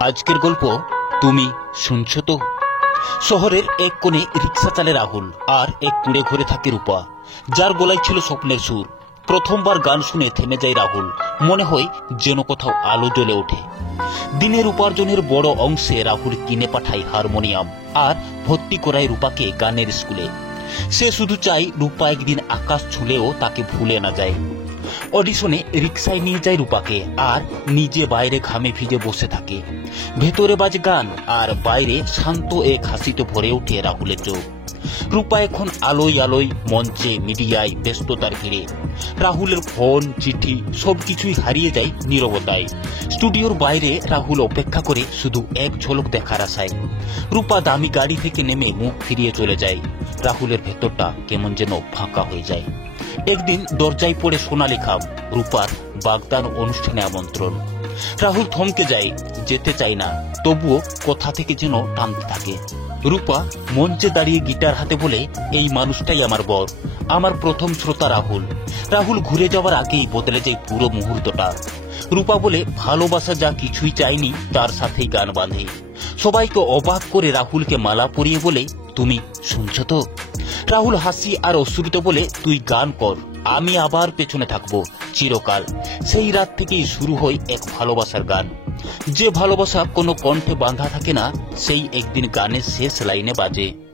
আজকের গল্প তুমি শুনছো তো। শহরের এক কোণে রিক্সা চালে রাহুল, আর এক কুঁড়ে ঘরে থাকে রূপা, যার গলায় ছিল স্বপ্নের সুর। প্রথমবার গান শুনে থেমে যায় রাহুল, মনে হয় যেন কোথাও আলো জ্বলে ওঠে। দিনের উপার্জনের বড় অংশে রাহুল কিনে পাঠায় হারমোনিয়াম আর ভর্তি করায় রূপাকে গানের স্কুলে। সে শুধু চাই রূপা একদিন আকাশ ছুঁলেও তাকে ভুলে না যায়। অডিশনে রিক্সায় নিয়ে যায় রূপাকে, আর নিজে বাইরে ঘামে ভিজে বসে থাকে। ভেতরে বাজে গান, আর বাইরে শান্ত এক হাসিতে ভরে ওঠে রাহুলের চোখ। রূপা এখন আলোয় আলোয়, মঞ্চে, মিডিয়ায়, ব্যস্ততার ভিড়ে। রাহুলের ফোন, চিঠি সবকিছুই হারিয়ে যায় নীরবতায়। স্টুডিওর বাইরে রাহুল অপেক্ষা করে শুধু এক ঝলক দেখার আশায়। রূপা দামি গাড়ি থেকে নেমে মুখ ফিরিয়ে চলে যায়। রাহুলের ভেতরটা কেমন যেন ফাঁকা হয়ে যায়। একদিন দরজায় পড়ে সোনালি খাম, রূপার বাগদান অনুষ্ঠানে আমন্ত্রণ। রাহুল থমকে যায়, যেতে চায় না, তবুও কোথা থেকে যেন টানতে থাকে। রূপা মঞ্চে দাঁড়িয়ে গিটার হাতে বলে, এই মানুষটাই আমার বর, আমার প্রথম শ্রোতা রাহুল। রাহুল ঘুরে যাওয়ার আগেই বদলে যায় পুরো মুহূর্তটা। রূপা বলে, ভালোবাসা যা কিছুই চাইনি তার সাথেই গান বাঁধে। সবাইকে অবাক করে রাহুলকে মালা পরিয়ে বলে, তুমি শুনছো তো। রাহুল হাসি আর অশ্রুতে বলে, তুই গান কর, আমি আবার পেছনে থাকবো চিরকাল। সেই রাত থেকেই শুরু হয় এক ভালোবাসার গান। যে ভালোবাসা কোনো কণ্ঠে বাঁধা থাকে না, সেই একদিন গানের শেষ লাইনে বাজে।